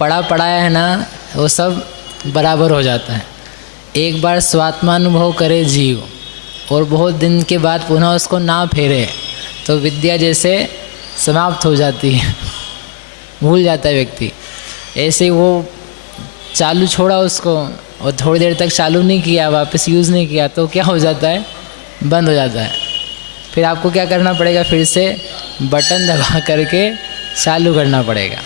पढ़ा पढ़ाया है ना वो सब बराबर हो जाता है। एक बार स्वात्मानुभव करे जीव और बहुत दिन के बाद पुनः उसको ना फेरे तो विद्या जैसे समाप्त हो जाती है, भूल जाता है व्यक्ति। ऐसे ही वो चालू छोड़ा उसको और थोड़ी देर तक चालू नहीं किया, वापस यूज़ नहीं किया तो क्या हो जाता है, बंद हो जाता है। फिर आपको क्या करना पड़ेगा, फिर से बटन दबा करके चालू करना पड़ेगा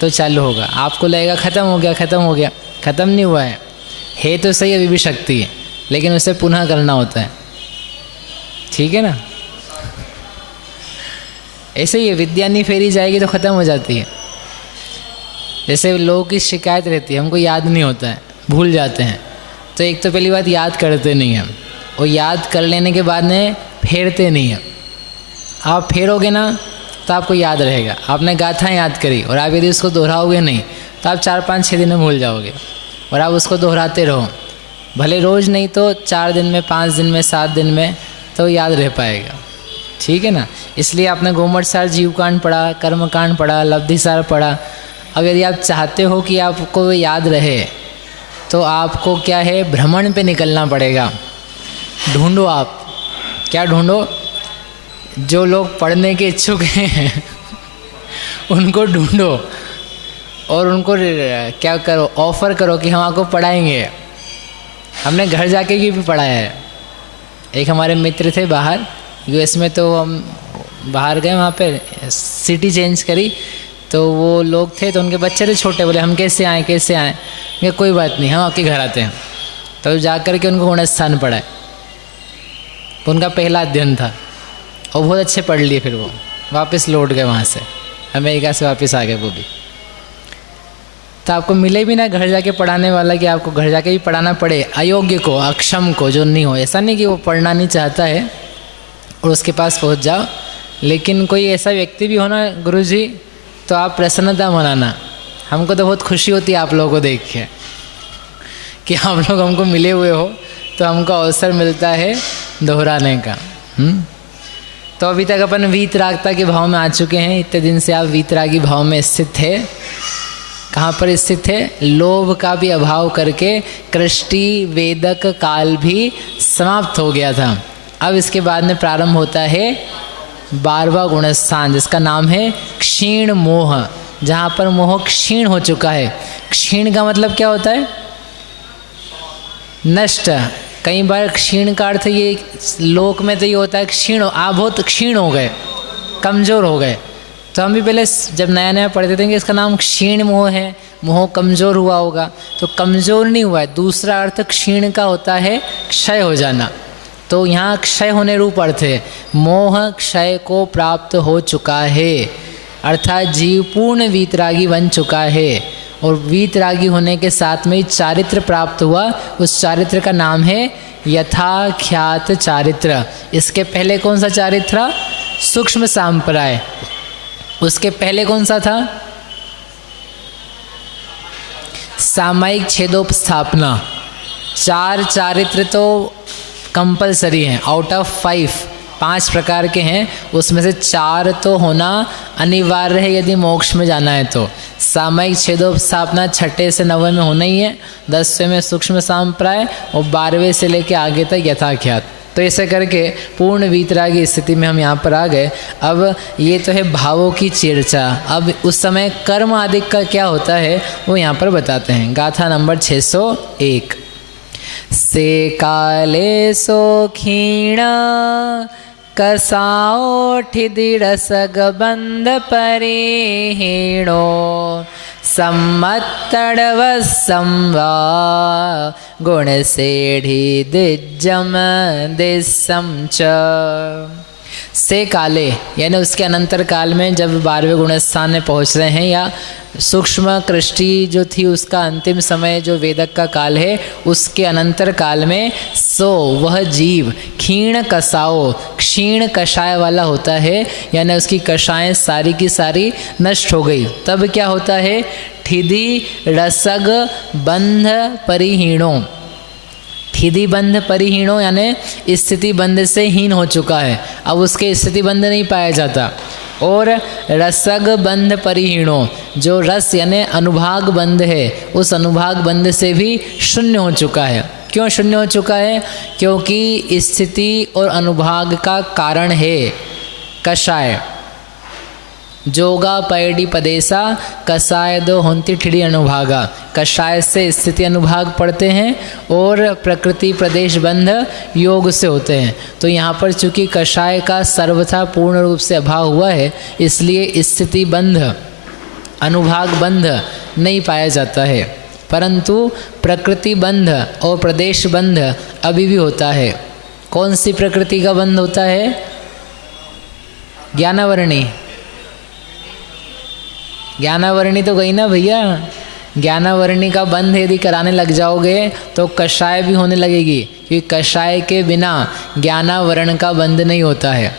तो चालू होगा। आपको लगेगा ख़त्म हो गया, ख़त्म हो गया, ख़त्म नहीं हुआ है तो सही, अभी भी शक्ति है, लेकिन उसे पुनः करना होता है। ठीक है ना। ऐसे ही विद्या नहीं फेरी जाएगी तो ख़त्म हो जाती है। जैसे लोगों की शिकायत रहती है, हमको याद नहीं होता है, भूल जाते हैं। तो एक तो पहली बात याद करते नहीं हैं, और याद कर लेने के बाद में फेरते नहीं हैं। आप फेरोगे ना तो आपको याद रहेगा। आपने गाथा याद करी और आप यदि उसको दोहराओगे नहीं तो आप 4-5-6 दिन में भूल जाओगे। और आप उसको दोहराते रहो, भले रोज़ नहीं तो 4 दिन में, 5 दिन में, 7 दिन में, तो याद रह पाएगा। ठीक है ना। इसलिए आपने गोमठ सार जीवकांड पढ़ा, कर्मकांड पढ़ा, लब्धि सार पढ़ा। अब यदि आप चाहते हो कि आपको याद रहे तो आपको क्या है, भ्रमण पे निकलना पड़ेगा। ढूंढो आप, क्या ढूंढो, जो लोग पढ़ने के इच्छुक हैं उनको ढूंढो और उनको क्या करो, ऑफ़र करो कि हम आपको पढ़ाएंगे। हमने घर जाके भी पढ़ाया है। एक हमारे मित्र थे बाहर यूएस में, तो हम बाहर गए, वहाँ पे सिटी चेंज करी, तो वो लोग थे तो उनके बच्चे थे छोटे, बोले हम कैसे आएँ कैसे आएँ। मैं कोई बात नहीं, हम आपके घर आते हैं। तो जा कर के उनको गुणस्थान पढ़ाए, उनका पहला अध्ययन था और बहुत अच्छे पढ़ लिए। फिर वो वापस लौट गए वहाँ से, अमेरिका से वापस आ गए वो भी। तो आपको मिले भी ना घर जाके पढ़ाने वाला कि आपको घर जाके भी पढ़ाना पड़े अयोग्य को, अक्षम को, जो नहीं हो। ऐसा नहीं कि वो पढ़ना नहीं चाहता है और उसके पास पहुँच जाओ, लेकिन कोई ऐसा व्यक्ति भी हो ना गुरुजी, तो आप प्रसन्नता मनाना। हमको तो बहुत खुशी होती है आप लोगों को देख के कि आप लोग हमको मिले हुए हो, तो हमको अवसर मिलता है दोहराने का। तो अभी तक अपन वीतरागता के भाव में आ चुके हैं। इतने दिन से आप वीतरागी भाव में स्थित थे। कहाँ पर स्थित थे, लोभ का भी अभाव करके कृष्टि वेदक काल भी समाप्त हो गया था। अब इसके बाद में प्रारंभ होता है 12वां गुणस्थान, जिसका नाम है क्षीण मोह, जहाँ पर मोह क्षीण हो चुका है। क्षीण का मतलब क्या होता है, नष्ट। कई बार क्षीण का अर्थ ये लोक में तो ये होता है क्षीण, आप बहुत क्षीण हो गए, कमज़ोर हो गए। तो हम भी पहले जब नया नया पढ़ते थे कि इसका नाम क्षीण मोह है, मोह कमज़ोर हुआ होगा, तो कमज़ोर नहीं हुआ है। दूसरा अर्थ क्षीण का होता है क्षय हो जाना। तो यहाँ क्षय होने रूप अर्थ है, मोह क्षय को प्राप्त हो चुका है, अर्थात जीव पूर्ण वीतरागी बन चुका है। और वीतरागी होने के साथ में चारित्र प्राप्त हुआ। उस चारित्र का नाम है यथाख्यात चारित्र। इसके पहले कौन सा चारित्र, सूक्ष्म सांप्राय। उसके पहले कौन सा था, सामायिक छेदोपस्थापना। 4 चारित्र तो कंपलसरी हैं, आउट ऑफ 5 प्रकार के हैं, उसमें से 4 तो होना अनिवार्य है यदि मोक्ष में जाना है। तो सामायिक छेदोपस्थापना 6 से 9 में होना ही है, 10वें में सूक्ष्म सांप्राय और 12वें से लेके आगे तक यथाख्यात। तो ऐसे करके पूर्ण वीतरागी स्थिति में हम यहाँ पर आ गए। अब ये तो है भावों की चर्चा। अब उस समय कर्म आदि का क्या होता है वो यहाँ पर बताते हैं। गाथा नंबर 601। से काले सो खीणा कसाओ ठिदिरसग बंध परिहीणो सम्मत्तड़व संवा गुण सेढ़ी दिज्जम दिसम च। से काले यानी उसके अनंतर काल में, जब 12वें गुणस्थान में पहुँच रहे हैं, या सूक्ष्म कृष्टि जो थी उसका अंतिम समय जो वेदक का काल है, उसके अनंतर काल में सो वह जीव क्षीण कसाओ, क्षीण कषाय वाला होता है, यानी उसकी कषाएं सारी की सारी नष्ट हो गई। तब क्या होता है, ठिदी रसग बंध परिहीणों। ठिदी बंध परिहीणों यानी स्थिति बंध से हीन हो चुका है, अब उसके स्थिति बंध नहीं पाया जाता। और रसग बंध परिहीणो, जो रस यानी अनुभाग बंध है उस अनुभाग बंध से भी शून्य हो चुका है। क्यों शून्य हो चुका है? क्योंकि स्थिति और अनुभाग का कारण है कषाय। जोगा पैडी पदेसा कषाय दो होंती ठिड़ी अनुभागा। कषाय से स्थिति अनुभाग पढ़ते हैं और प्रकृति प्रदेश बंध योग से होते हैं। तो यहाँ पर चूंकि कषाय का सर्वथा पूर्ण रूप से अभाव हुआ है, इसलिए स्थिति बंध अनुभाग बंध नहीं पाया जाता है, परंतु प्रकृति बंध और प्रदेश बंध अभी भी होता है। कौन सी प्रकृति का बंध होता है? ज्ञानावरणी। ज्ञानावरणी तो गई ना भैया। ज्ञानावरणी का बंध यदि कराने लग जाओगे तो कषाय भी होने लगेगी, क्योंकि कषाय के बिना ज्ञानावरण का बंध नहीं होता है।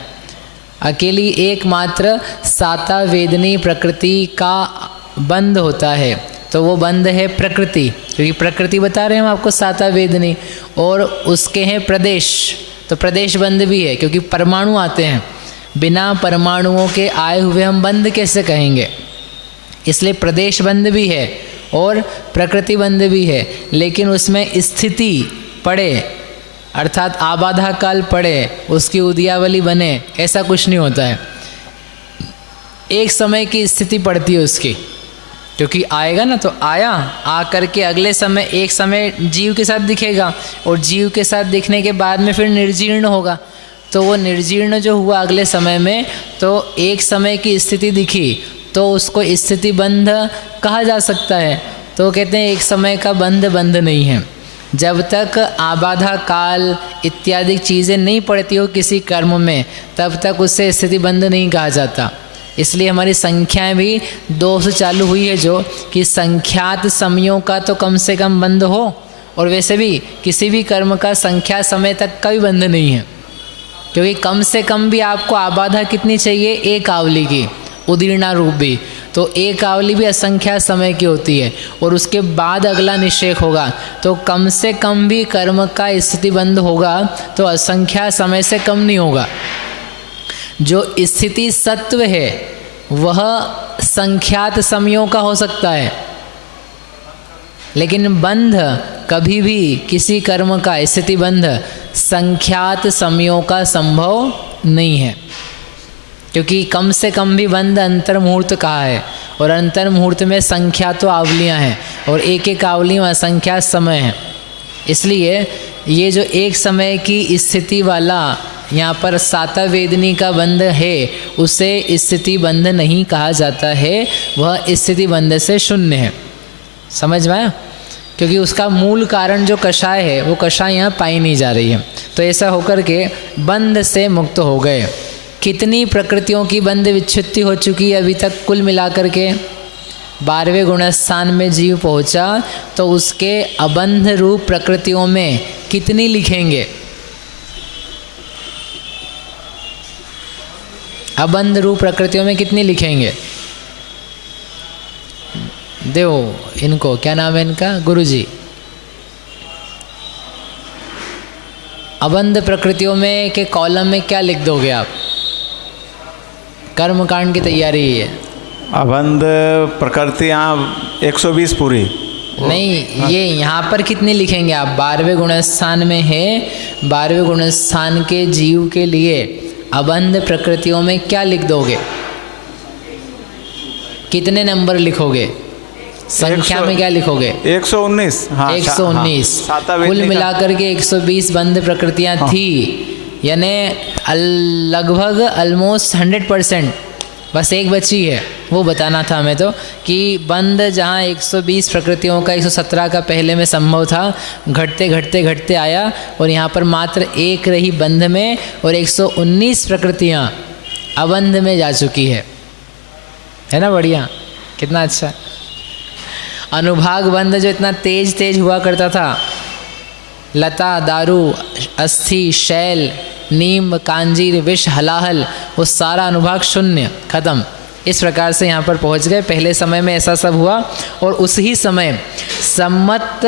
अकेली एकमात्र साता वेदनी प्रकृति का बंध होता है, तो वो बंध है प्रकृति, क्योंकि प्रकृति बता रहे हैं हम आपको साता वेदनी, और उसके हैं प्रदेश, तो प्रदेश बंध भी है, क्योंकि परमाणु आते हैं। बिना परमाणुओं के आए हुए हम बंध कैसे कहेंगे? इसलिए प्रदेश बंध भी है और प्रकृति बंध भी है, लेकिन उसमें स्थिति पड़े अर्थात आबाधा काल पड़े, उसकी उदयावली बने, ऐसा कुछ नहीं होता है। एक समय की स्थिति पड़ती है उसकी, क्योंकि आएगा ना, तो आया, आ करके अगले समय एक समय जीव के साथ दिखेगा और जीव के साथ दिखने के बाद में फिर निर्जीर्ण होगा। तो वो निर्जीर्ण जो हुआ अगले समय में, तो एक समय की स्थिति दिखी तो उसको स्थिति बंध कहा जा सकता है। तो कहते हैं एक समय का बंध नहीं है। जब तक आबाधा काल इत्यादि चीज़ें नहीं पड़ती हो किसी कर्म में, तब तक उससे स्थिति बंध नहीं कहा जाता। इसलिए हमारी संख्याएं भी 2 से चालू हुई है, जो कि संख्यात समयों का तो कम से कम बंध हो, और वैसे भी किसी भी कर्म का संख्या समय तक का भी बंध नहीं है, क्योंकि कम से कम भी आपको आबाधा कितनी चाहिए? एक आवली की, उदीर्णा रूप भी। तो एक आवली भी असंख्या समय की होती है, और उसके बाद अगला निषेक होगा, तो कम से कम भी कर्म का स्थिति बंध होगा तो असंख्या समय से कम नहीं होगा। जो स्थिति सत्व है वह संख्यात समयों का हो सकता है, लेकिन बंध कभी भी किसी कर्म का स्थिति बंध संख्यात समयों का संभव नहीं है, क्योंकि कम से कम भी बंध अंतर मुहूर्त कहा है, और अंतर मुहूर्त में संख्या तो आवलियाँ हैं और एक एक आवली में असंख्या समय है। इसलिए ये जो एक समय की स्थिति वाला यहाँ पर साता वेदनी का बंध है, उसे स्थिति बंध नहीं कहा जाता है, वह स्थिति बंध से शून्य है। समझ में आया? क्योंकि उसका मूल कारण जो कषाय है वो कषाय यहाँ पाई नहीं जा रही है। तो ऐसा होकर के बंध से मुक्त हो गए। कितनी प्रकृतियों की बंध विच्छुत्ति हो चुकी है अभी तक? कुल मिलाकर के 12वें गुणस्थान में जीव पहुँचा तो उसके अबंध रूप प्रकृतियों में कितनी लिखेंगे? अबंध रूप प्रकृतियों में कितनी लिखेंगे? देव इनको, क्या नाम है इनका? गुरुजी। अबंध प्रकृतियों में के कॉलम में क्या लिख दोगे आप? कर्मकांड की तैयारी है। अबंध प्रकृतियाँ 120 पूरी नहीं, ये यहाँ पर कितनी लिखेंगे आप? 12वें गुणस्थान में है, 12वें गुणस्थान के जीव के लिए अबंध प्रकृतियों में क्या लिख दोगे? कितने नंबर लिखोगे? संख्या में क्या लिखोगे? 119। हाँ, 119। कुल मिलाकर के 120 बंध प्रकृतियाँ थी, यानी लगभग ऑलमोस्ट 100%। बस एक बची है, वो बताना था हमें तो, कि बंध जहाँ 120 प्रकृतियों का 117 का पहले में संभव था, घटते घटते घटते आया और यहाँ पर मात्र एक रही बंध में, और 119 प्रकृतियाँ अबंध में जा चुकी है ना? बढ़िया, कितना अच्छा। अनुभाग बंध जो इतना तेज तेज हुआ करता था, लता, दारू, अस्थि, शैल, नीम, कांजीर, विष, हलाहल, वो सारा अनुभाग शून्य, खत्म। इस प्रकार से यहाँ पर पहुँच गए। पहले समय में ऐसा सब हुआ, और उसी समय सम्मत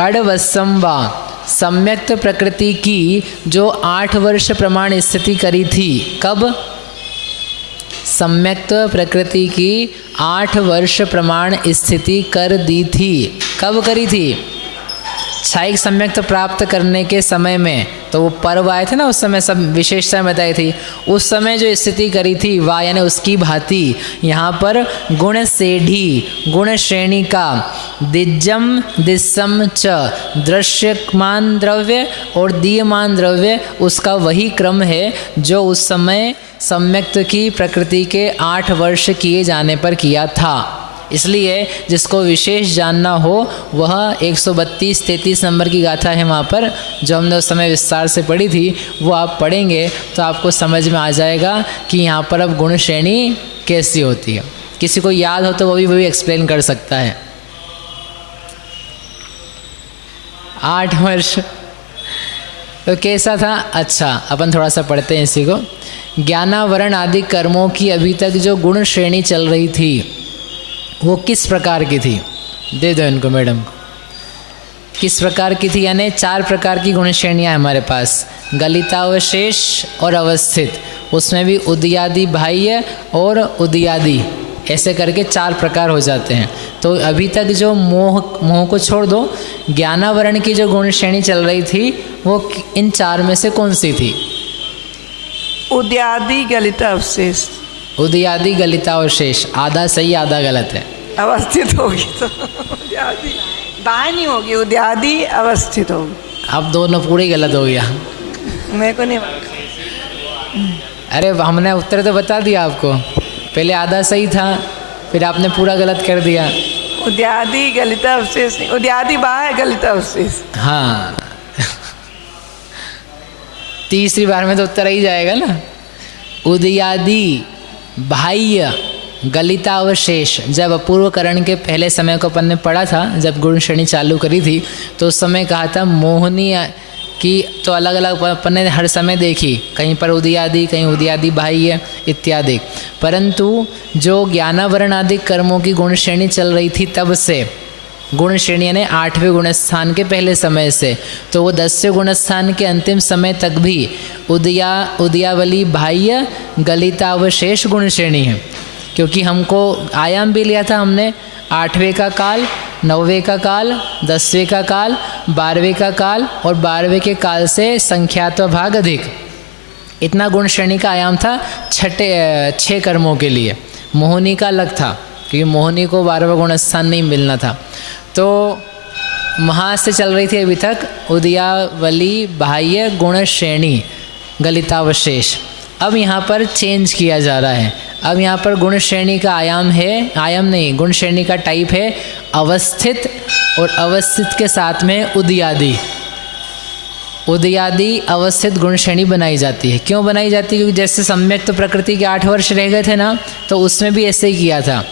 अड़वसंवा सम्यक्त प्रकृति की जो 8 वर्ष प्रमाण स्थिति करी थी। कब? सम्यक्त्व प्रकृति की 8 वर्ष प्रमाण स्थिति कर दी थी। कब करी थी? क्षायिक सम्यक्त्व प्राप्त करने के समय में। तो वो पर्व आए थे ना, उस समय सब विशेषताएं बताई थी। उस समय जो स्थिति करी थी वह यानी उसकी भांति यहाँ पर गुण सेढ़ी, गुण श्रेणी का दिज्जम दिस्सम च दृश्यमान द्रव्य और दीयमान द्रव्य, उसका वही क्रम है जो उस समय सम्यक्त्व की प्रकृति के 8 वर्ष किए जाने पर किया था। इसलिए जिसको विशेष जानना हो वह 132-33 नंबर की गाथा है वहाँ पर, जो हमने उस समय विस्तार से पढ़ी थी, वो आप पढ़ेंगे तो आपको समझ में आ जाएगा कि यहाँ पर अब गुण श्रेणी कैसी होती है। किसी को याद हो तो वो भी एक्सप्लेन कर सकता है। 8 वर्ष तो कैसा था? अच्छा, अपन थोड़ा सा पढ़ते हैं इसी को। ज्ञानावरण आदि कर्मों की अभी तक जो गुण श्रेणी चल रही थी वो किस प्रकार की थी? दे दो इनको मैडम को। किस प्रकार की थी? यानी 4 प्रकार की गुण श्रेणियाँ हमारे पास, गलितावशेष और अवस्थित, उसमें भी उदयादि बाह्य और उदयादि, ऐसे करके 4 प्रकार हो जाते हैं। तो अभी तक जो मोह को छोड़ दो, ज्ञानावरण की जो गुण श्रेणी चल रही थी वो इन 4 में से कौन सी थी? उदयादि गलितावशेष। उदयादि गलितावशेष, आधा सही आधा गलत है। अवस्थित होगी तो उदयादि बाह्य नहीं होगी, उदयादि अवस्थित होगी। अब दोनों पूरी गलत हो गया। मेरे को नहीं। अरे हमने उत्तर तो बता दिया आपको, पहले आधा सही था फिर आपने पूरा गलत कर दिया। उदयादि गलितावशेष नहीं, उदयादि बाह्य गलितावशेष। हाँ तीसरी बार में तो उत्तर ही जाएगा ना। उदयादि बाह्य गलितावशेष, जब अपूर्वकरण के पहले समय को अपन ने पढ़ा था, जब गुण श्रेणी चालू करी थी, तो उस समय कहा था मोहिनी की तो अलग अलग अपन ने हर समय देखी, कहीं पर उदयादि, कहीं उदयादि बाह्य इत्यादि। परंतु जो ज्ञानावरण आदि कर्मों की गुण श्रेणी चल रही थी तब से, गुण श्रेणी यानी 8वें गुणस्थान के पहले समय से, तो वो 10वें गुणस्थान के अंतिम समय तक भी उदयावली बाह्य गलितावशेष गुण श्रेणी है। क्योंकि हमको आयाम भी लिया था हमने, 8वें का काल, 9वें का काल, 10वें का काल, 12वें का काल और 12वें के काल से संख्यात्व भाग अधिक, इतना गुण श्रेणी का आयाम था 6 कर्मों के लिए। मोहिनी का अलग था क्योंकि मोहिनी को 12वां गुणस्थान नहीं मिलना था। तो वहाँ से चल रही थी अभी तक उदयावली बाह्य गुण श्रेणी गलितावशेष। अब यहाँ पर चेंज किया जा रहा है। अब यहाँ पर गुण श्रेणी का आयाम है, आयाम नहीं, गुण श्रेणी का टाइप है अवस्थित, और अवस्थित के साथ में उदयादि। उदयादि अवस्थित गुण श्रेणी बनाई जाती है। क्यों बनाई जाती है? क्योंकि जैसे सम्यक तो प्रकृति के 8 वर्ष रह गए थे ना, तो उसमें भी ऐसे ही किया था।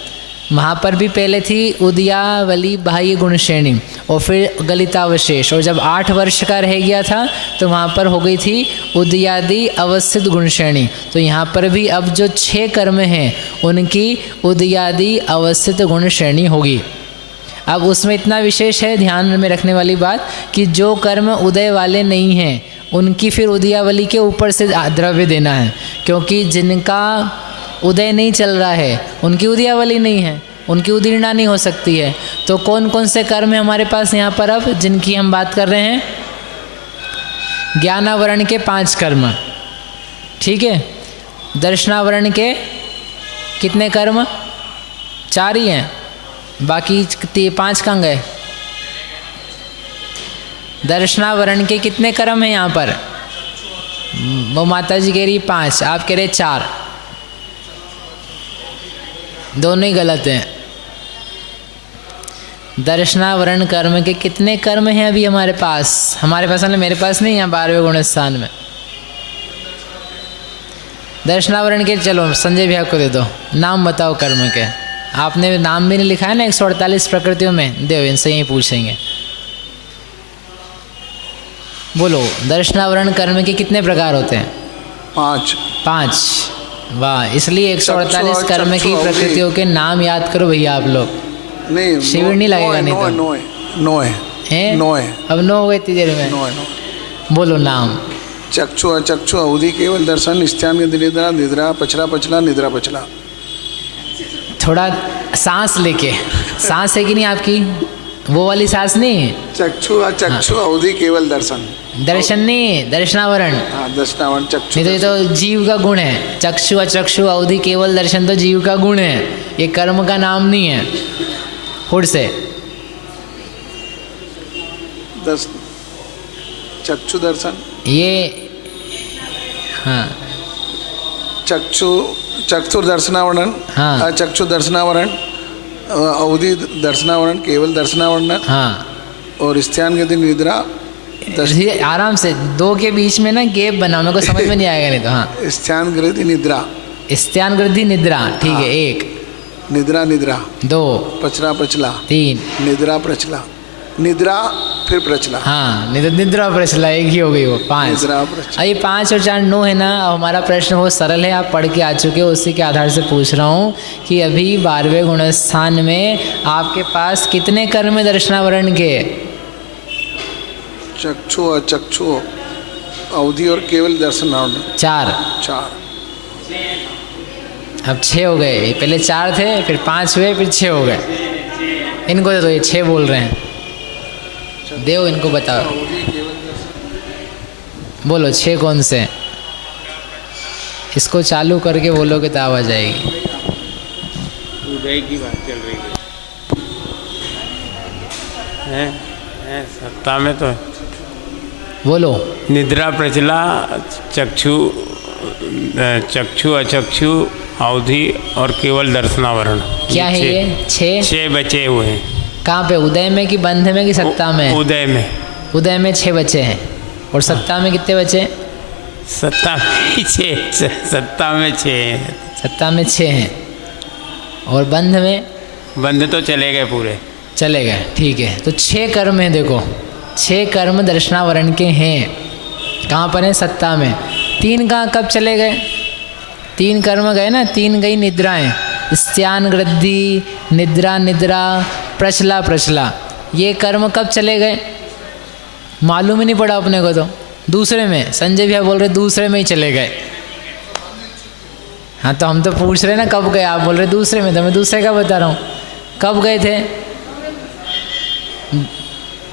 वहाँ पर भी पहले थी उदयावली बाह्य गुण श्रेणी और फिर गलितावशेष, और जब 8 वर्ष का रह गया था तो वहाँ पर हो गई थी उदयादि अवस्थित गुण श्रेणी। तो यहाँ पर भी अब जो 6 कर्म हैं उनकी उदयादि अवस्थित गुण श्रेणी होगी। अब उसमें इतना विशेष है, ध्यान में रखने वाली बात, कि जो कर्म उदय वाले नहीं हैं उनकी फिर उदयावली के ऊपर से द्रव्य देना है, क्योंकि जिनका उदय नहीं चल रहा है उनकी उदयावली नहीं है, उनकी उदीर्णा नहीं हो सकती है। तो कौन कौन से कर्म है हमारे पास यहाँ पर अब जिनकी हम बात कर रहे हैं? ज्ञानावरण के 5 कर्म, ठीक है। दर्शनावरण के कितने कर्म? 4 ही हैं, बाकी 5 कहाँ गए? दर्शनावरण के कितने कर्म हैं यहाँ पर? वो माता जी कह रही 5, आप कह रहे 4, दोनों ही गलत हैं। दर्शनावरण कर्म के कितने कर्म हैं अभी हमारे पास? हमारे पास मतलब मेरे पास नहीं है, 12वें गुणस्थान में। दर्शनावरण के, चलो संजय भैया को दे दो, नाम बताओ कर्म के। आपने नाम भी नहीं लिखा है ना 148 प्रकृतियों में, दो, इनसे यही पूछेंगे। बोलो, दर्शनावरण कर्म के कितने प्रकार होते हैं? 5। वाह, इसलिए 148 कर्म की प्रकृतियों के नाम याद करो भैया आप लोग। नहीं, शिविर नहीं लगेगा नहीं तो। 9 है। अब 9 हो गए इतनी देर में। बोलो नाम। चक्षु अचक्षु अवधि केवल दर्शन स्त्यान निद्रा निद्रा पचला पचला निद्रा पचला। थोड़ा सांस लेके, सांस है कि नहीं आपकी, वो वाली सांस नहीं, चक्षु अचक्षु अवधि केवल दर्शन, दर्शन नहीं, दर्शनावरण। हाँ दर्शनावरण चक्षु। नहीं तो ये तो जीव का गुण है। चक्षु अचक्षु अवधि केवल दर्शन तो जीव का गुण है, ये कर्म का नाम नहीं है। हुड़ से चक्षु दर्शन, ये हाँ चक्षु चक्षु दर्शनावरण, हाँ। अचक्षु दर्शनावरण, अवधि दर्शनावरण केवल दर्शनावरण, हाँ। और स्त्यान गति निद्रा ये आराम से दो के बीच में ना गैप बना, मेरे को समझ में नहीं आएगा नहीं तो। हाँ स्त्यान गति निद्रा, स्त्यान गृद्धि निद्रा, ठीक है। एक, निद्रा निद्रा, दो, पचला पचला, तीन, निद्रा प्रचला, निद्रा फिर प्रचला। हाँ निद्रा प्रचला, एक ही हो गई वो, पाँच। निद्रा प्रचला। ये 5 और 4 9 है ना। अब हमारा प्रश्न बहुत सरल है, आप पढ़ के आ चुके हो, उसी के आधार से पूछ रहा हूँ कि अभी 12वें गुणस्थान में आपके पास कितने कर्म है दर्शनावरण के? चक्षु अचक्षु अवधि और केवल दर्शनावरण 4। 4। अब 6 हो गए। ये पहले 4 थे, फिर 5 हुए, फिर 6 हो गए। इनको दे दो, ये 6 बोल रहे हैं, देव इनको बताओ। बोलो 6 कौन से? इसको चालू करके बोलोगे तो आवाज आएगी। उदय की बात चल रही है सत्ता में तो बोलो। निद्रा प्रचला, चक्षु चक्षु अचक्षु अवधि और केवल दर्शनावरण। क्या है ये? 6 बचे हुए हैं। कहाँ पे? उदय में कि बंध में कि सत्ता में? उदय में। उदय में 6 बचे हैं। और सत्ता में कितने बचे? सत्ता में 6। सत्ता में 6। सत्ता में 6 हैं। और बंध में? बंध तो चले गए पूरे। चले गए, ठीक है। तो 6 कर्म हैं, देखो 6 कर्म दर्शनावरण के हैं। कहाँ पर हैं? सत्ता में। 3 कहाँ कब चले गए? 3 कर्म गए ना, 3 गई निद्राएं, स्त्यान गृद्धि, निद्रा निद्रा, प्रचला प्रचला। ये कर्म कब चले गए? मालूम ही नहीं पड़ा अपने को। तो दूसरे में, संजय भैया बोल रहे दूसरे में ही चले गए। हाँ तो हम तो पूछ रहे ना कब गए, आप बोल रहे दूसरे में, तो मैं दूसरे का बता रहा हूँ। कब गए थे?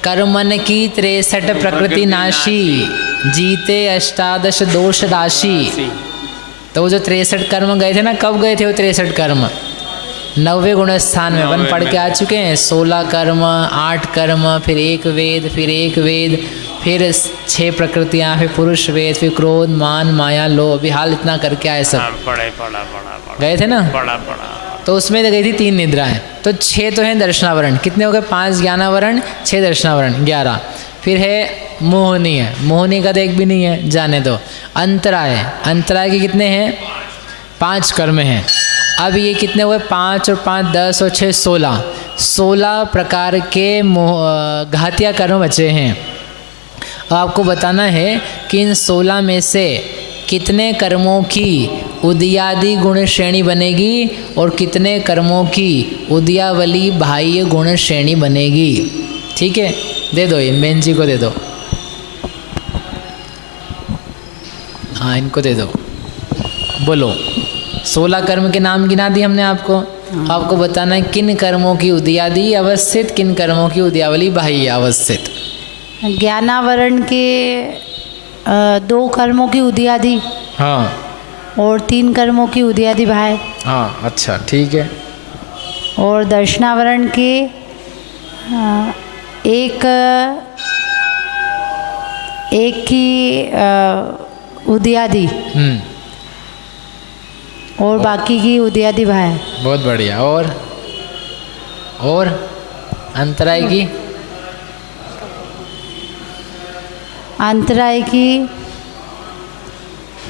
कर्मन की 63 प्रकृति नाशी, जीते 18 दोष राशि। तो वो जो 63 कर्म गए थे ना, कब गए थे वो 63 कर्म? 9वें गुणस्थान में। अपन पढ़ के आ चुके हैं। 16 कर्म, 8 कर्म, फिर 1 वेद, फिर 1 वेद, फिर 6 प्रकृतियाँ, फिर पुरुष वेद, फिर क्रोध मान माया लोभ। अभी हाल इतना करके आए सब। पढ़ा गए थे ना? पढ़ा। तो उसमें गई थी 3 निद्राएं। तो 6 तो हैं दर्शनावरण। कितने हो गए? 5 ज्ञानावरण, 6 दर्शनावरण, 11। फिर है मोहनी है। मोहनी का तो एक भी नहीं है, जाने दो। अंतराय, अंतराय के कितने हैं? 5 कर्म हैं। अब ये कितने हुए? 5 और 5 10 और 6 16। 16 प्रकार के घातिया कर्म बचे हैं। अब आपको बताना है कि इन 16 में से कितने कर्मों की उदयादि गुण श्रेणी बनेगी और कितने कर्मों की उदयावली बाह्य गुण श्रेणी बनेगी। ठीक है, दे दो, ये मेन जी को दे दो। हाँ इनको दे दो। बोलो। 16 कर्म के नाम गिना दिए हमने आपको। आपको बताना है किन कर्मों की उदयादि अवस्थित, किन कर्मों की उदयावली बाह्य अवस्थित। ज्ञानावरण के 2 कर्मों की उदयादि, हाँ, और 3 कर्मों की उदयादि बाह्य। हाँ अच्छा ठीक है। और दर्शनावरण के 1 की उदयादि और बाकी की उदयादि बाह्य। बहुत बढ़िया। और अंतराय की? अंतराय की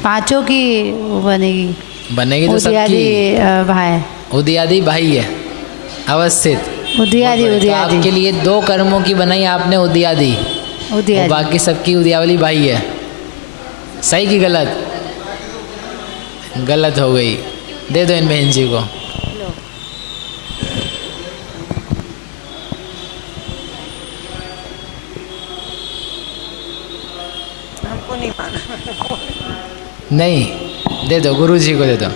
5 की वो बनेगी तो उदयादि बाह्य। उदयादि बाह्य अवस्थित। उदयादि तो आपके लिए 2 कर्मों की बनाई आपने उदयादि, और बाकी सबकी उदयावली बाह्य है। सही कि गलत? गलत हो गई। दे दो इन बहन जी को। हमको नहीं माना। नहीं, दे दो, गुरु जी को दे दो।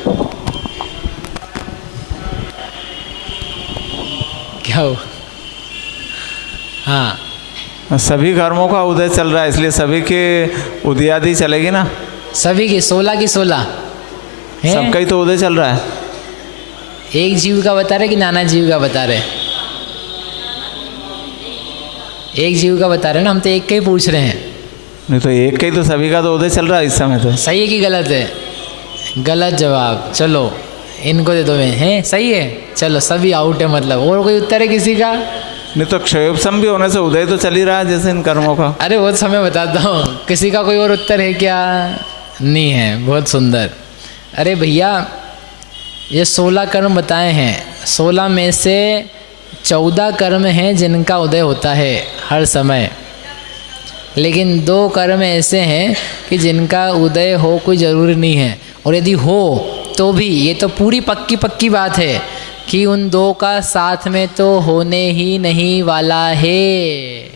क्या हो? हाँ, सभी कर्मों का उदय चल रहा है, इसलिए सभी के उदयादि चलेगी ना। सभी की 16 की 16 है। सबका ही तो उदय चल रहा है। एक जीव का बता रहे कि नाना जीव का बता रहे? एक जीव का बता रहे ना, हम तो एक का ही पूछ रहे हैं। नहीं तो एक का ही तो सभी का तो उदय चल रहा है इस समय तो। सही है कि गलत है? गलत जवाब। चलो इनको दे दो। हैं सही है, चलो सभी आउट है। मतलब और कोई उत्तर है किसी का? नहीं तो क्षयोपम भी होने से उदय तो चल ही रहा है जैसे इन कर्मों का। अरे वो समय बताता हूँ, किसी का कोई और उत्तर है क्या? नहीं है। बहुत सुंदर। अरे भैया, ये 16 कर्म बताए हैं, 16 में से 14 कर्म हैं जिनका उदय होता है हर समय, लेकिन 2 कर्म ऐसे हैं कि जिनका उदय हो कोई ज़रूरी नहीं है। और यदि हो तो भी ये तो पूरी पक्की बात है कि उन 2 का साथ में तो होने ही नहीं वाला है।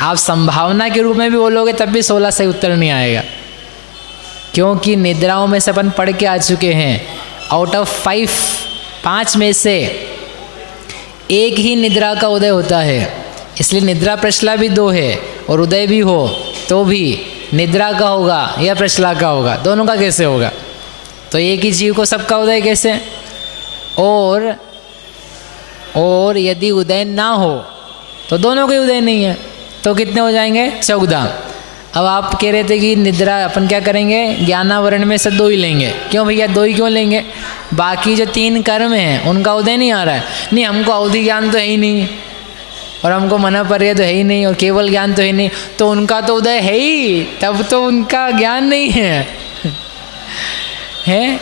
आप संभावना के रूप में भी बोलोगे तब भी 16 सही उत्तर नहीं आएगा, क्योंकि निद्राओं में से अपन पढ़ के आ चुके हैं। आउट ऑफ 5 में से एक ही निद्रा का उदय होता है, इसलिए निद्रा प्रश्ला भी 2 है और उदय भी हो तो भी निद्रा का होगा या प्रश्ला का होगा, दोनों का कैसे होगा? तो एक ही जीव को सबका उदय कैसे? और यदि उदय ना हो तो दोनों के उदय नहीं है, तो कितने हो जाएंगे? 14। अब आप कह रहे थे कि निद्रा अपन क्या करेंगे, ज्ञानावरण में से 2 ही लेंगे। क्यों भैया 2 ही क्यों लेंगे? बाकी जो 3 कर्म हैं उनका उदय नहीं आ रहा है। नहीं, हमको अवधि ज्ञान तो है ही नहीं, और हमको मना पर्य तो है ही नहीं, और केवल ज्ञान तो है नहीं, तो उनका तो उदय है ही, तब तो उनका ज्ञान नहीं है। हैं?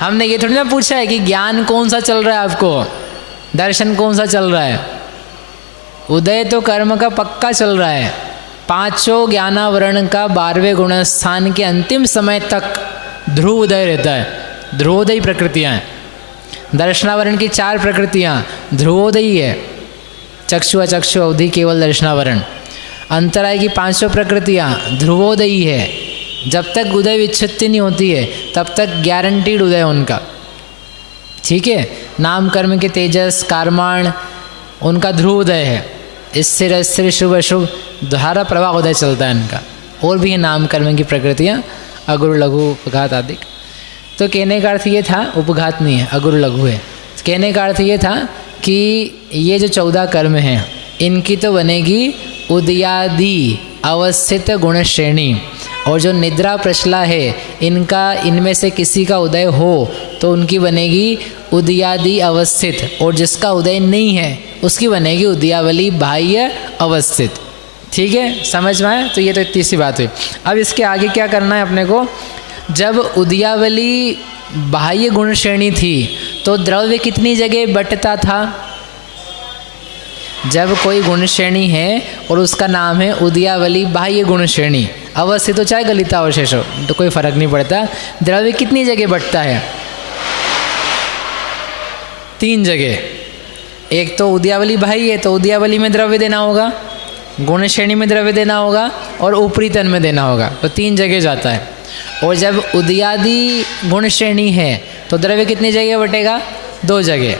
हमने ये थोड़ी ना पूछा है कि ज्ञान कौन सा चल रहा है आपको, दर्शन कौन सा चल रहा है। उदय तो कर्म का पक्का चल रहा है। 5 ज्ञानावरण का 12वें गुणस्थान के अंतिम समय तक ध्रुव उदय रहता है। ध्रुवोदयी प्रकृतियाँ हैं। दर्शनावरण की 4 प्रकृतियाँ ध्रुवोदयी है, चक्षु अचक्षु अवधि केवल दर्शनावरण। अंतराय की 5 प्रकृतियाँ ध्रुवोदयी है। जब तक उदय विच्छित्ति नहीं होती है तब तक गारंटीड उदय उनका। ठीक है, नाम कर्म के तेजस कारमाण उनका ध्रुव उदय है। स्थिर अस्थिर शुभ अशुभ धारा प्रवाह उदय चलता है इनका। और भी है नाम कर्म की प्रकृतियाँ, अगुरु लघु उपघात आदि। तो कहने का अर्थ ये था, उपघात नहीं है, अगुरु लघु है। कहने का अर्थ ये था कि ये जो 14 कर्म हैं इनकी तो बनेगी उदयादि अवस्थित गुण श्रेणी, और जो निद्रा प्रश्ला है इनमें से किसी का उदय हो तो उनकी बनेगी उदयादि अवस्थित, और जिसका उदय नहीं है उसकी बनेगी उदयावली बाह्य अवस्थित। ठीक है, समझ में आया? तो ये तो इतनी सी बात हुई। अब इसके आगे क्या करना है अपने को? जब उदयावली बाह्य गुण श्रेणी थी तो द्रव्य कितनी जगह बंटता था? जब कोई गुण श्रेणी है और उसका नाम है उदयावली बाह्य गुण श्रेणी, अवस्थित तो चाहे गलिता अवशेष हो तो कोई फर्क नहीं पड़ता, द्रव्य कितनी जगह बंटता है? 3 जगह। एक तो उदयावली बाह्य है तो उदयावली में द्रव्य देना होगा, गुण श्रेणी में द्रव्य देना होगा और ऊपरी तन में देना होगा, तो 3 जगह जाता है। और जब उदयादि गुण श्रेणी है तो द्रव्य कितनी जगह बटेगा? 2 जगह।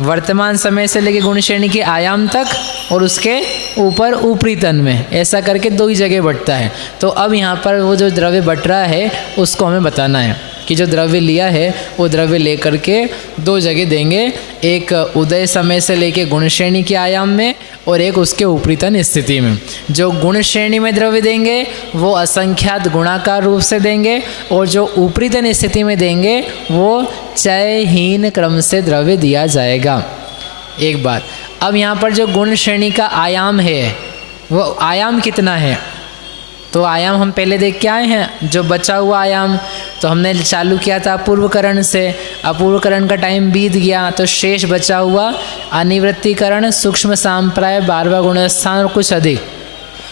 वर्तमान समय से लेकर गुण श्रेणी के आयाम तक और उसके ऊपर ऊपरी तन में, ऐसा करके 2 ही जगह बटता है। तो अब यहाँ पर वो जो द्रव्य बट रहा है उसको हमें बताना है कि जो द्रव्य लिया है वो द्रव्य लेकर के 2 जगह देंगे, एक उदय समय से लेके गुण श्रेणी के आयाम में और एक उसके ऊपरी तन स्थिति में। जो गुण श्रेणी में द्रव्य देंगे वो असंख्यात गुणाकार रूप से देंगे, और जो ऊपरी तन स्थिति में देंगे वो चयहीन क्रम से द्रव्य दिया जाएगा। एक बात, अब यहाँ पर जो गुण श्रेणी का आयाम है वो आयाम कितना है? तो आयाम हम पहले देख के आए हैं। जो बचा हुआ आयाम तो हमने चालू किया था अपूर्वकरण से, अपूर्वकरण का टाइम बीत गया तो शेष बचा हुआ अनिवृत्तिकरण, सूक्ष्म सांप्राय, 12वां गुणस्थान और कुछ अधिक,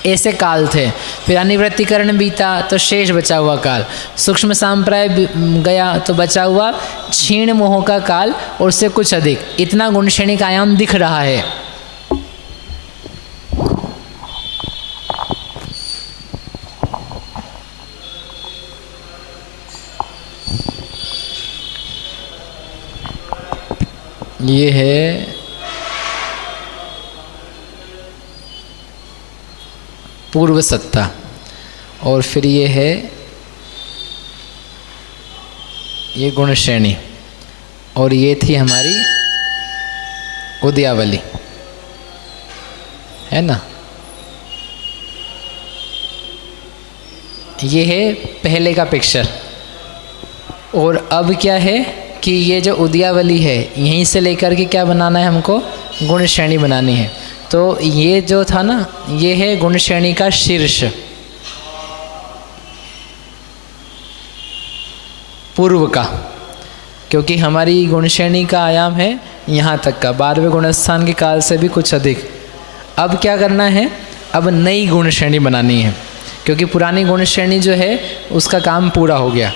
ऐसे काल थे। फिर अनिवृत्तिकरण बीता तो शेष बचा हुआ काल, सूक्ष्म सांप्राय गया तो बचा हुआ क्षीण मोह का काल और उससे कुछ अधिक। इतना गुण श्रेणी का आयाम दिख रहा है। ये है पूर्व सत्ता, और फिर ये है ये गुण श्रेणी, और ये थी हमारी उदयावली, है ना। ये है पहले का पिक्चर। और अब क्या है कि ये जो उदयावली है यहीं से लेकर के क्या बनाना है हमको, गुण श्रेणी बनानी है। तो ये जो था ना, ये है गुण श्रेणी का शीर्ष, पूर्व का, क्योंकि हमारी गुण श्रेणी का आयाम है यहाँ तक का, 12वें गुणस्थान के काल से भी कुछ अधिक। अब क्या करना है, अब नई गुण श्रेणी बनानी है, क्योंकि पुरानी गुण श्रेणी जो है उसका काम पूरा हो गया।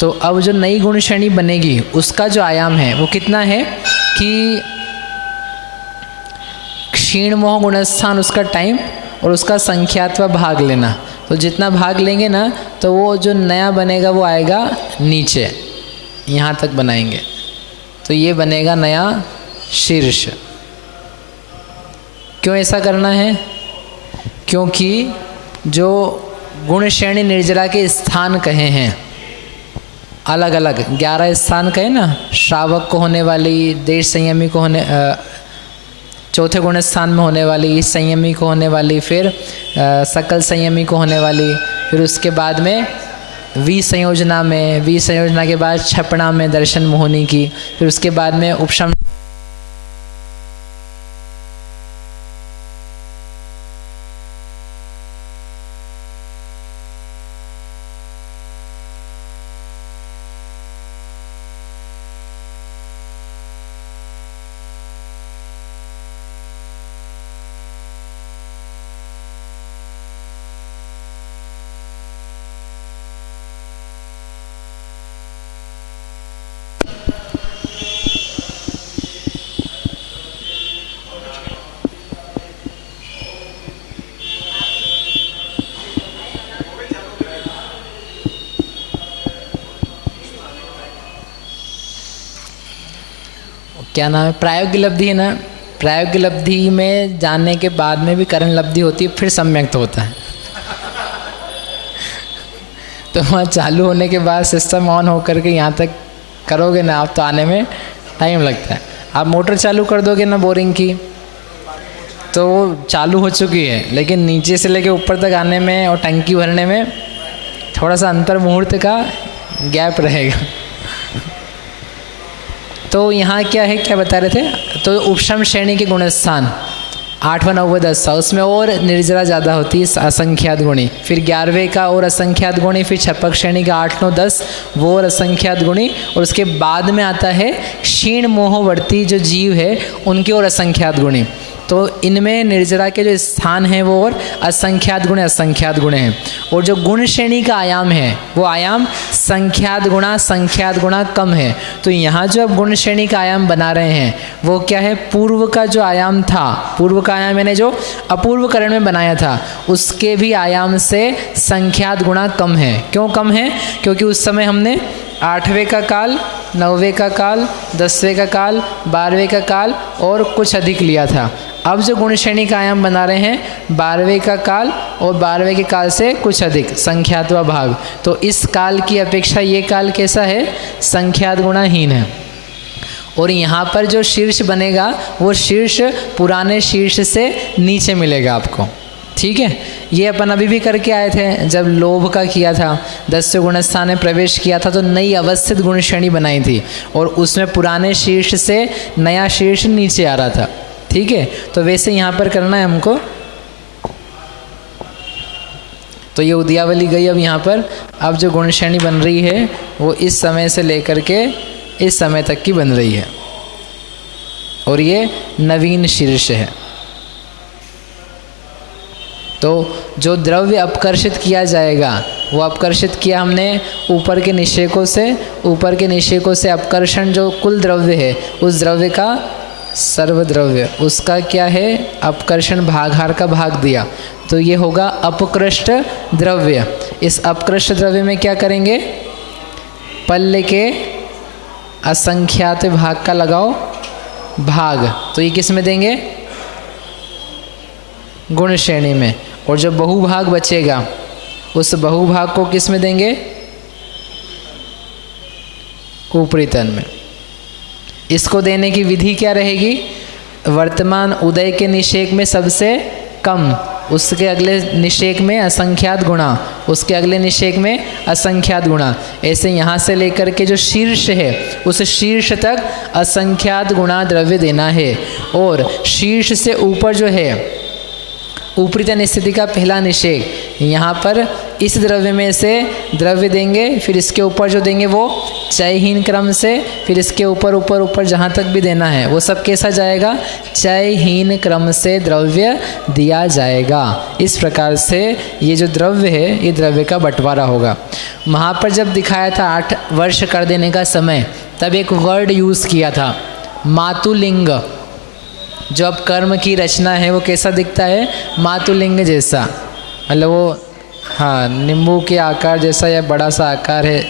तो अब जो नई गुण श्रेणी बनेगी उसका जो आयाम है वो कितना है कि क्षीण मोह गुणस्थान उसका टाइम और उसका संख्यात्वा भाग लेना। तो जितना भाग लेंगे ना तो वो जो नया बनेगा वो आएगा नीचे, यहाँ तक बनाएंगे तो ये बनेगा नया शीर्ष। क्यों ऐसा करना है, क्योंकि जो गुण श्रेणी निर्जरा के स्थान कहे हैं अलग अलग 11 स्थान कहे ना, श्रावक को होने वाली, देश संयमी को होने, चौथे गुण स्थान में होने वाली, संयमी को होने वाली, फिर सकल संयमी को होने वाली, फिर उसके बाद में विसंयोजना में, विसंयोजना के बाद छपना में दर्शन मोहनी की, फिर उसके बाद में उपशम क्या नाम है, प्रायोगिक लब्धि है ना। प्रायोगिक लब्धि में जाने के बाद में भी करण लब्धि होती है, फिर सम्यक्त होता है। तो वहाँ चालू होने के बाद सिस्टम ऑन होकर के यहाँ तक करोगे ना आप तो आने में टाइम लगता है। आप मोटर चालू कर दोगे ना बोरिंग की तो वो चालू हो चुकी है, लेकिन नीचे से लेके ऊपर तक आने में और टंकी भरने में थोड़ा सा अंतर मुहूर्त का गैप रहेगा। तो यहाँ क्या है, क्या बता रहे थे, तो उपशम श्रेणी के गुणस्थान 8वां 9वां 10वां उसमें और निर्जरा ज़्यादा होती है, असंख्यात गुणी। फिर 11वें का और असंख्यात गुणी, फिर छपक श्रेणी का 8 9 10 वो और असंख्यात गुणी, और उसके बाद में आता है क्षीण मोहवर्ती जो जीव है उनके और असंख्यात गुणी। तो इनमें निर्जरा के जो स्थान हैं वो और असंख्यात गुण हैं। और जो गुण श्रेणी का आयाम है वो आयाम संख्यात गुणा कम है। तो यहाँ जो अब गुण श्रेणी का आयाम बना रहे हैं वो क्या है, पूर्व का जो आयाम था, पूर्व का आयाम मैंने जो अपूर्व करण में बनाया था उसके भी आयाम से संख्यात गुणा कम है। क्यों कम है, क्योंकि उस समय हमने 8वें का काल, 9वें का काल, 10वें का काल, 12वें का काल और कुछ अधिक लिया था। अब जो गुण श्रेणी का आयाम बना रहे हैं 12वें का काल और 12वें के काल से कुछ अधिक संख्यात्वा भाग। तो इस काल की अपेक्षा ये काल कैसा है, संख्यात गुणाहीन है। और यहाँ पर जो शीर्ष बनेगा वो शीर्ष पुराने शीर्ष से नीचे मिलेगा आपको, ठीक है। ये अपन अभी भी करके आए थे, जब लोभ का किया था 10वें गुणस्थान में प्रवेश किया था तो नई अवस्थित गुण श्रेणी बनाई थी और उसमें पुराने शीर्ष से नया शीर्ष नीचे आ रहा था, ठीक है। तो वैसे यहाँ पर करना है हमको। तो ये उदयावली गई। अब यहाँ पर अब जो गुण श्रेणी बन रही है वो इस समय से लेकर के इस समय तक की बन रही है और ये नवीन शीर्ष है। तो जो द्रव्य अपकर्षित किया जाएगा वो अपकर्षित किया हमने ऊपर के निषेकों से, ऊपर के निषेकों से अपकर्षण जो कुल द्रव्य है उस द्रव्य का सर्वद्रव्य उसका क्या है, अपकर्षण भागहार का भाग दिया तो ये होगा अपकृष्ट द्रव्य। इस अपकृष्ट द्रव्य में क्या करेंगे, पल्ले के असंख्यात भाग का लगाओ भाग, तो ये किस में देंगे? गुण श्रेणी में। और जो बहुभाग बचेगा उस बहुभाग को किस में देंगे? ऊपरी तन में। इसको देने की विधि क्या रहेगी? वर्तमान उदय के निषेक में सबसे कम, उसके अगले निषेक में असंख्यात गुणा, उसके अगले निषेक में असंख्यात गुणा, ऐसे यहाँ से लेकर के जो शीर्ष है उस शीर्ष तक असंख्यात गुणा द्रव्य देना है। और शीर्ष से ऊपर जो है ऊपरी तन स्थिति का पहला निषेक, यहाँ पर इस द्रव्य में से द्रव्य देंगे, फिर इसके ऊपर जो देंगे वो चयहीन क्रम से, फिर इसके ऊपर ऊपर ऊपर जहाँ तक भी देना है वो सब कैसा जाएगा? चयहीन क्रम से द्रव्य दिया जाएगा। इस प्रकार से ये जो द्रव्य है ये द्रव्य का बंटवारा होगा। वहाँ पर जब दिखाया था 8 वर्ष कर देने का समय, तब एक वर्ड यूज़ किया था मातुलिंग। जो अब कर्म की रचना है वो कैसा दिखता है? मातुलिंग जैसा, मतलब वो हाँ नींबू के आकार जैसा या बड़ा सा आकार है,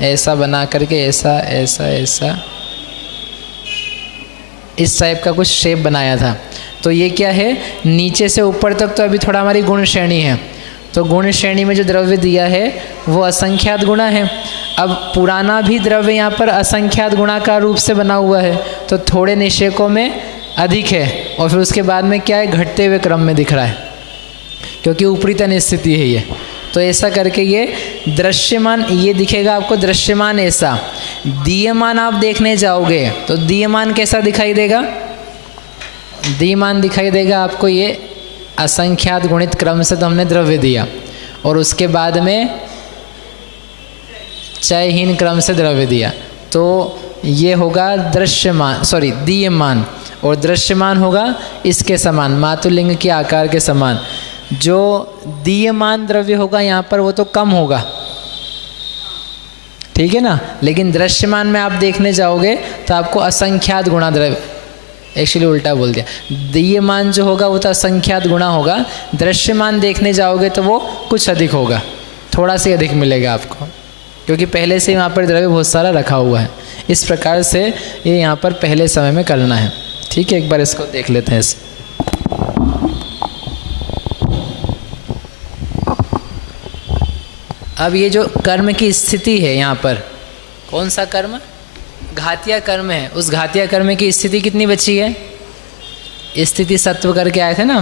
ऐसा बना करके ऐसा ऐसा ऐसा इस टाइप का कुछ शेप बनाया था। तो ये क्या है? नीचे से ऊपर तक तो अभी थोड़ा हमारी गुण श्रेणी है, तो गुण श्रेणी में जो द्रव्य दिया है वो असंख्यात गुणा है। अब पुराना भी द्रव्य यहाँ पर असंख्यात गुणाकार रूप से बना हुआ है, तो थोड़े निषेकों में अधिक है और फिर उसके बाद में क्या है? घटते हुए क्रम में दिख रहा है, क्योंकि ऊपरी तन स्थिति है ये। तो ऐसा करके ये दृश्यमान ये दिखेगा आपको, दृश्यमान ऐसा। दीयमान आप देखने जाओगे तो दीयमान कैसा दिखाई देगा? दीयमान दिखाई देगा आपको ये असंख्यात गुणित क्रम से तो हमने द्रव्य दिया, और उसके बाद में चयहीन क्रम से द्रव्य दिया, तो ये होगा दृश्यमान, सॉरी दीयमान। और दृश्यमान होगा इसके समान, मातुलिंग के आकार के समान। जो दीयमान द्रव्य होगा यहाँ पर वो तो कम होगा, ठीक है ना। लेकिन दृश्यमान में आप देखने जाओगे तो आपको असंख्यात गुणा द्रव्य, एक्चुअली उल्टा बोल दिया, दीयमान जो होगा वो तो असंख्यात गुणा होगा, दृश्यमान देखने जाओगे तो वो कुछ अधिक होगा, थोड़ा सा अधिक मिलेगा आपको, क्योंकि पहले से वहाँ पर द्रव्य बहुत सारा रखा हुआ है। इस प्रकार से ये यहाँ पर पहले समय में करना है, ठीक है। एक बार इसको देख लेते हैं इसे। अब ये जो कर्म की स्थिति है यहाँ पर, कौन सा कर्म? घातिया कर्म है। उस घातिया कर्म की स्थिति कितनी बची है? स्थिति सत्व करके आए थे ना,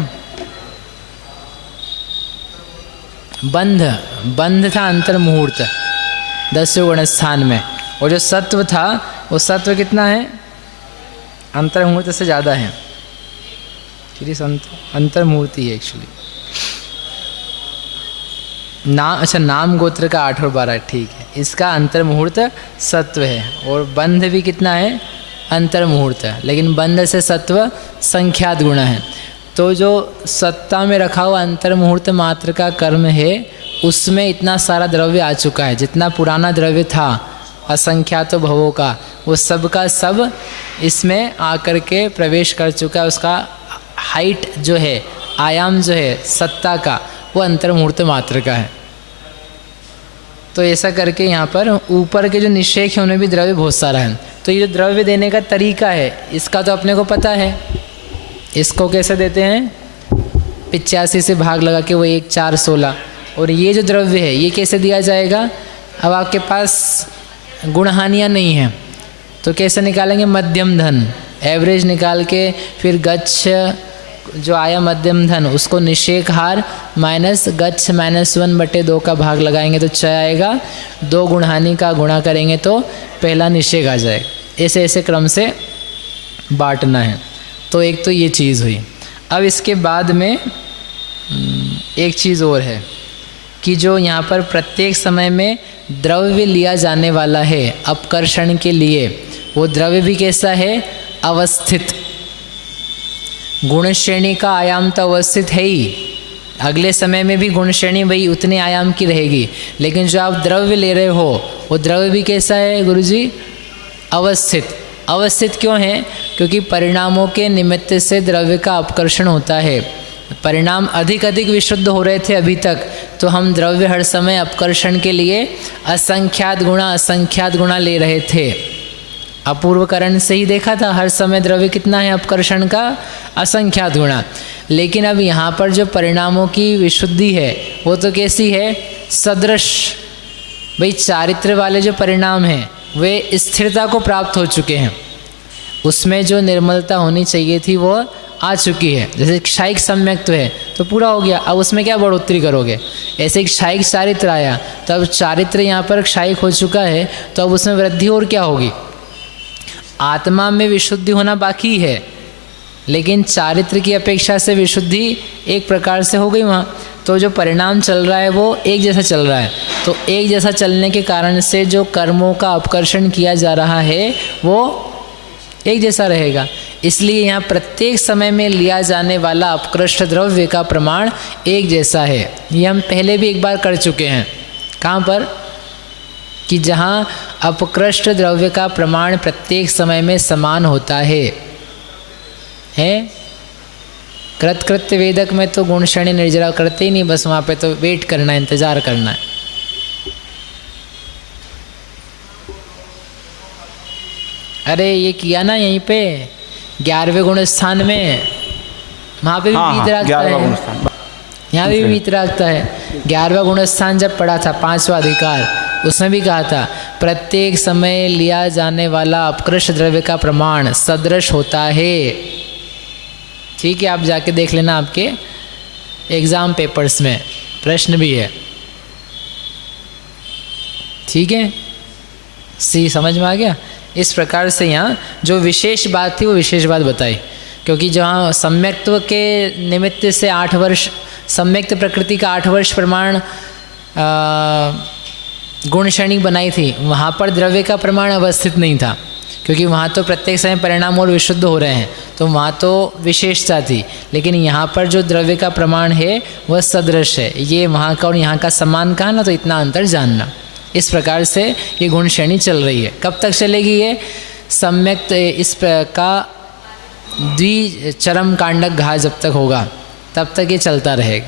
बंध, बंध था अंतर मुहूर्त 10 गुण स्थान में, और जो सत्व था वो सत्व कितना है? अंतर मुहूर्त से ज़्यादा है, अंतर मुहूर्ति है एक्चुअली। नाम, अच्छा नाम गोत्र का 8 और 12, ठीक है, इसका अंतर मुहूर्त सत्व है, और बंध भी कितना है? अंतर मुहूर्त है, लेकिन बंध से सत्व संख्यात गुण है। तो जो सत्ता में रखा हुआ अंतर मुहूर्त मात्र का कर्म है उसमें इतना सारा द्रव्य आ चुका है, जितना पुराना द्रव्य था असंख्यात भवों का, वो सब का सब इसमें आकर के प्रवेश कर चुका है। उसका हाइट जो है, आयाम जो है सत्ता का, वो अंतर मुहूर्त मात्र का है। तो ऐसा करके यहाँ पर ऊपर के जो निषेक है उनमें भी द्रव्य बहुत सारा है। तो ये जो द्रव्य देने का तरीका है इसका तो अपने को पता है। इसको कैसे देते हैं? 85 से भाग लगा के वो 1 4 16। और ये जो द्रव्य है ये कैसे दिया जाएगा? अब आपके पास गुणहानियाँ नहीं हैं तो कैसे निकालेंगे? मध्यम धन, एवरेज निकाल के फिर गच्छ जो आया मध्यम धन उसको निषेक हार माइनस गच्छ -1/2 का भाग लगाएंगे तो च आएगा। 2 गुणहानि का गुणा करेंगे तो पहला निषेक आ जाएगा। ऐसे ऐसे क्रम से बांटना है। तो एक तो ये चीज़ हुई। अब इसके बाद में एक चीज़ और है कि जो यहाँ पर प्रत्येक समय में द्रव्य लिया जाने वाला है अपकर्षण के लिए, वो द्रव्य भी कैसा है? अवस्थित। गुण श्रेणी का आयाम तो अवस्थित है ही, अगले समय में भी गुण श्रेणी वही उतने आयाम की रहेगी, लेकिन जो आप द्रव्य ले रहे हो वो द्रव्य भी कैसा है गुरुजी? अवस्थित। अवस्थित क्यों है? क्योंकि परिणामों के निमित्त से द्रव्य का अपकर्षण होता है। परिणाम अधिक अधिक विशुद्ध हो रहे थे अभी तक, तो हम द्रव्य हर समय अपकर्षण के लिए असंख्यात गुणा ले रहे थे। अपूर्वकरण से ही देखा था, हर समय द्रव्य कितना है अपकर्षण का, असंख्यात गुणा। लेकिन अब यहाँ पर जो परिणामों की विशुद्धि है वो तो कैसी है, सदृश। भाई चारित्र वाले जो परिणाम हैं वे स्थिरता को प्राप्त हो चुके हैं, उसमें जो निर्मलता होनी चाहिए थी वो आ चुकी है। जैसे क्षायिक सम्यक्त्व है तो पूरा हो गया, अब उसमें क्या बढ़ोतरी करोगे। ऐसे क्षायिक चारित्र आया तो अब चारित्र यहाँ पर क्षायिक हो चुका है तो अब उसमें वृद्धि और क्या होगी। आत्मा में विशुद्धि होना बाकी है, लेकिन चारित्र की अपेक्षा से विशुद्धि एक प्रकार से हो गई वहाँ। तो जो परिणाम चल रहा है वो एक जैसा चल रहा है, तो एक जैसा चलने के कारण से जो कर्मों का अपकर्षण किया जा रहा है वो एक जैसा रहेगा। इसलिए यहाँ प्रत्येक समय में लिया जाने वाला अपकृष्ट द्रव्य का प्रमाण एक जैसा है। ये हम पहले भी एक बार कर चुके हैं। कहाँ पर, कि जहाँ अपकृष्ट द्रव्य का प्रमाण प्रत्येक समय में समान होता है। कृत्य वेदक में तो गुण श्रेणी निर्जरा करते ही नहीं, बस वहाँ पे तो वेट करना है, इंतजार करना है। अरे ये किया ना यहीं पे 11वें गुण स्थान में, वहाँ पे भी वीतरागता है, यहाँ भी वीतरागता है। 11वां गुण स्थान जब पढ़ा था 5वां अधिकार, उसमें भी कहा था प्रत्येक समय लिया जाने वाला अपकृष्ट द्रव्य का प्रमाण सदृश होता है। ठीक है, आप जाके देख लेना, आपके एग्जाम पेपर्स में प्रश्न भी है। ठीक है, समझ में आ गया। इस प्रकार से यहाँ जो विशेष बात थी वो विशेष बात बताई, क्योंकि जहाँ सम्यक्त्व के निमित्त से 8 वर्ष, सम्यक्त प्रकृति का 8 वर्ष प्रमाण गुण श्रेणी बनाई थी, वहाँ पर द्रव्य का प्रमाण अवस्थित नहीं था, क्योंकि वहाँ तो प्रत्येक समय परिणाम और विशुद्ध हो रहे हैं, तो वहाँ तो विशेषता थी। लेकिन यहाँ पर जो द्रव्य का प्रमाण है वह सदृश है। ये वहाँ का और यहाँ का समान कहा ना, तो इतना अंतर जानना। इस प्रकार से ये गुण श्रेणी चल रही है। कब तक चलेगी ये, सम्यक्त इस का द्विचरम कांडक घात जब तक होगा तब तक ये चलता रहेगा।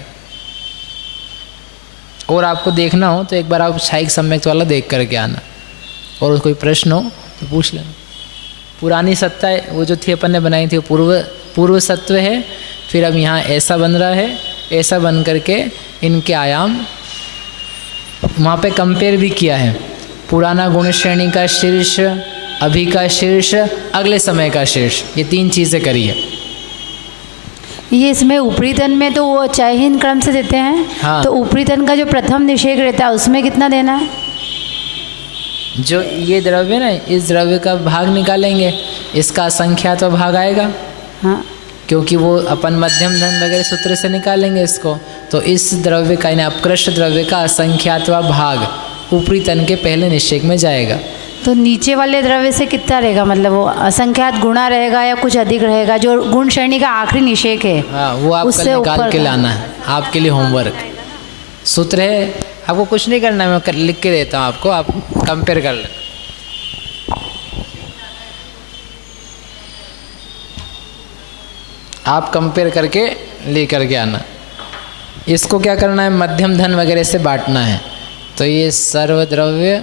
और आपको देखना हो तो एक बार आप क्षायिक सम्यक्त वाला देख करके आना, और कोई प्रश्न हो तो पूछ लेना। पुरानी सत्ता वो जो थी अपन ने बनाई थी वो पूर्व सत्व है, फिर अब यहाँ ऐसा बन रहा है, ऐसा बन करके इनके आयाम वहाँ पे कंपेयर भी किया है। पुराना गुण श्रेणी का शीर्ष, अभी का शीर्ष, अगले समय का शीर्ष, ये 3 चीज़ें करी है। ये इसमें ऊपरी तन में तो वो चयहीन क्रम से देते हैं। हाँ। तो ऊपरी तन का जो प्रथम निषेक रहता है उसमें कितना देना है? जो ये द्रव्य ना, इस द्रव्य का भाग निकालेंगे, इसका असंख्यात तो भाग आएगा। हाँ, क्योंकि वो अपन मध्यम धन वगैरह सूत्र से निकालेंगे इसको, तो इस द्रव्य का, यानी अपकृष्ट द्रव्य का असंख्यातवा भाग ऊपरी तन के पहले निषेक में जाएगा। तो नीचे वाले द्रव्य से कितना रहेगा, मतलब वो असंख्यात गुणा रहेगा या कुछ अधिक रहेगा? जो गुण श्रेणी का आखिरी निषेक है, हाँ, वो आप कल निकाल के लाना है, आपके लिए होमवर्क। सूत्र है, आपको कुछ नहीं करना है, मैं लिख के देता हूँ आपको, आप कंपेयर कर लें। आप कंपेयर करके ले करके आना। इसको क्या करना है, मध्यम धन वगैरह से बांटना है। तो ये सर्वद्रव्य,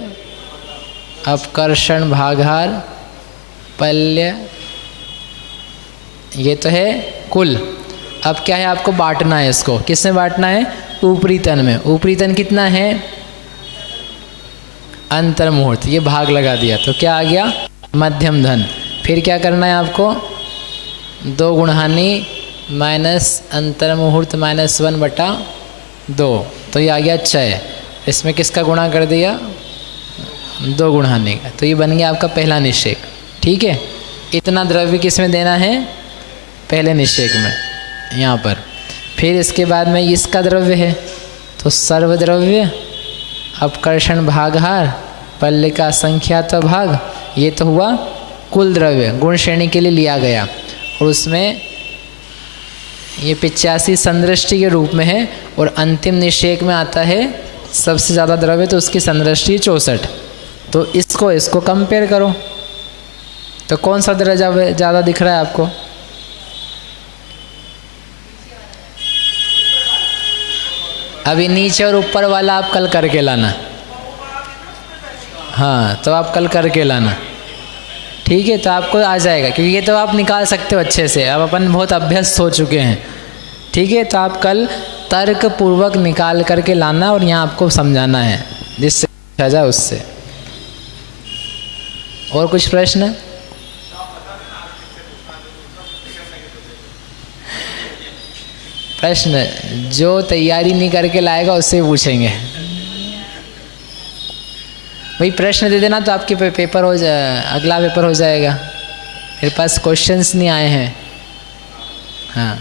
अपकर्षण भागार, पल्य, ये तो है कुल। अब क्या है, आपको बांटना है इसको। किस में बांटना है, ऊपरी तन में। ऊपरी तन कितना है, अंतर मुहूर्त, ये भाग लगा दिया तो क्या आ गया, मध्यम धन। फिर क्या करना है आपको, 2 गुणहानि माइनस अंतर मुहूर्त माइनस 1/2, तो ये आ गया 6। इसमें किसका गुणा कर दिया, 2 गुणहानि का, तो ये बन गया आपका पहला निषेक। ठीक है, इतना द्रव्य किस में देना है, पहले निषेक में, यहाँ पर। फिर इसके बाद में इसका द्रव्य है, तो सर्वद्रव्य, अपकर्षण भागहार, पल्य का संख्यात्व भाग, ये तो हुआ कुल द्रव्य, गुण श्रेणी के लिए लिया गया। और उसमें ये 85 संदृष्टि के रूप में है, और अंतिम निषेक में आता है सबसे ज़्यादा द्रव्य, तो उसकी संदृष्टि 64। तो इसको कंपेयर करो, तो कौन सा दर्जा ज़्यादा दिख रहा है आपको, अभी नीचे और ऊपर वाला आप कल करके लाना। हाँ, तो आप कल करके लाना। ठीक है, तो आपको आ जाएगा, क्योंकि ये तो आप निकाल सकते हो अच्छे से, अब अपन बहुत अभ्यस्त हो चुके हैं। ठीक है, तो आप कल तर्क पूर्वक निकाल करके लाना और यहाँ आपको समझाना है जिससे पूछा जाए उससे। और कुछ प्रश्न? प्रश्न जो तैयारी नहीं करके लाएगा उससे पूछेंगे। वही प्रश्न दे देना तो आपके पेपर हो जाए, अगला पेपर हो जाएगा। मेरे पास क्वेश्चंस नहीं आए हैं। हाँ।